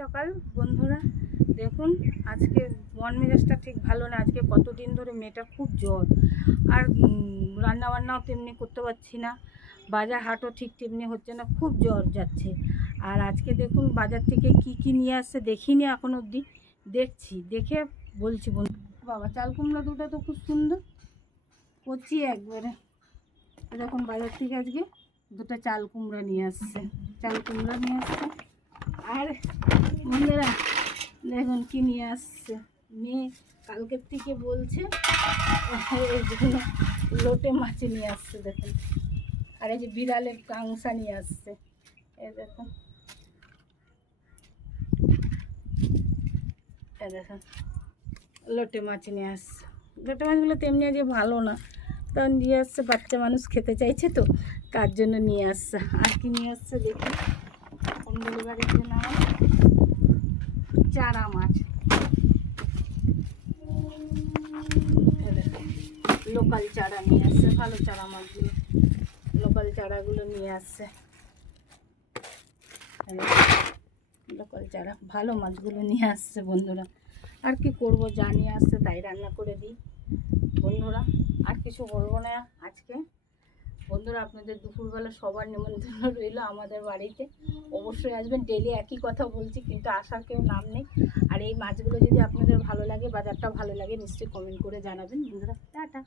সকাল। বন্ধুরা, দেখুন, আজকে মন মেজাজটা ঠিক ভালো না। আজকে কতদিন ধরে মেয়েটা খুব জ্বর। আর রান্না বান্নাও তেমনি করতে পারছি না। বাজার হাটও ঠিক তেমনি হচ্ছে না, খুব জ্বর যাচ্ছে। আর আজকে দেখুন, বাজার থেকে কি কি নিয়ে আসছে দেখিনি এখন অবধি। দেখছি, দেখে বলছি বন্ধু। বাবা, চাল কুমড়া দুটো তো খুব সুন্দর। কচি একবারে। এরকম বাজার থেকে আজকে দুটো চাল কুমড়া নিয়ে আসছে। চাল কুমড়া নিয়ে আসছে। আর বন্ধুরা, দেখুন কি নিয়ে আসছে। মেয়ে কালকের থেকে বলছে এই জন্য লোটে মাছ নিয়ে আসছে, দেখুন। আর এই যে বিড়ালের কাংসা নিয়ে আসছে, এই দেখুন। দেখুন, লোটে মাছ নিয়ে আসছে। লোটে মাছগুলো তেমনি যে ভালো না। তখন নিয়ে আসছে, বাচ্চা মানুষ খেতে চাইছে তো, তার জন্য নিয়ে আসছে। আর কি নিয়ে আসছে দেখি ডেলিভারির জন্য চারা মাছ। লোকাল চারা নিয়ে আসছে, ভালো চারা মাছগুলো। লোকাল চারাগুলো নিয়ে আসছে। লোকাল চারা, ভালো মাছগুলো নিয়ে আসছে বন্ধুরা। আর কি করব, যা নিয়ে আসছে তাই রান্না করে দিই বন্ধুরা। আর কিছু বলব না আজকে। বন্ধুরা, আপনাদের দুপুরবেলা সবার নিমন্ত্রণ রইল আমাদের বাড়িতে। অবশ্যই আসবেন ডেলি একই কথা বলছি, কিন্তু আসার কেউ নাম নেই। আর এই মাছগুলো যদি আপনাদের ভালো লাগে বাজারটা ভালো লাগে, নিশ্চয়ই কমেন্ট করে জানাবেন। বন্ধুরা, টাটা।